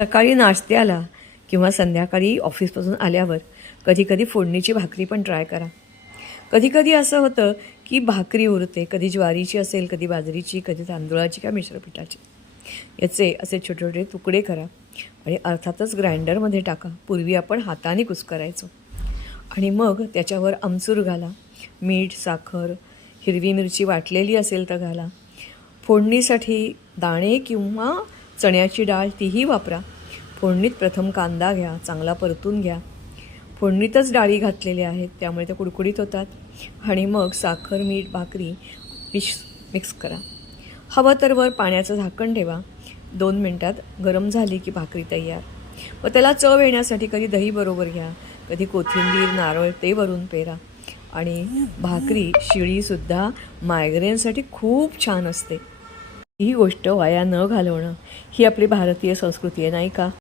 सकाळी नाश्त्याला किंवा संध्याकाळी ऑफिसपासून आल्यावर कधीकधी फोडणीची भाकरी पण ट्राय करा. कधीकधी असं होतं की भाकरी उरते, कधी ज्वारीची असेल, कधी बाजरीची, कधी तांदूळाची किंवा मिश्र पिठाची. याचे असे छोटे छोटे तुकडे करा आणि अर्थातच ग्राइंडरमध्ये टाका. पूर्वी आपण हाताने कुस्करायचो. आणि मग त्याच्यावर आमचूर घाला, मीठ, साखर, हिरवी मिरची वाटलेली असेल तर घाला. फोडणीसाठी दाणे किंवा चण्याची डाळ तीही वापरा. फोडणीत प्रथम कांदा घ्या, चांगला परतून घ्या. फोडणीतच डाळी घातलेल्या आहेत त्यामुळे त्या कुडकुडीत होतात. आणि मग साखर, मीठ, भाकरी मिक्स करा. हवं तर वर पाण्याचं झाकण ठेवा. 2 मिनटात गरम झाली की भाकरी तयार. व त्याला चव येण्यासाठी कधी दही बरोबर घ्या, कधी कोथिंबीर, नारळ ते वरून पेरा. आणि भाकरी शिळीसुद्धा मायग्रेनसाठी खूप छान असते. ही गोष्ट वाया न घालवणं ही आपली भारतीय संस्कृती आहे, नाही का?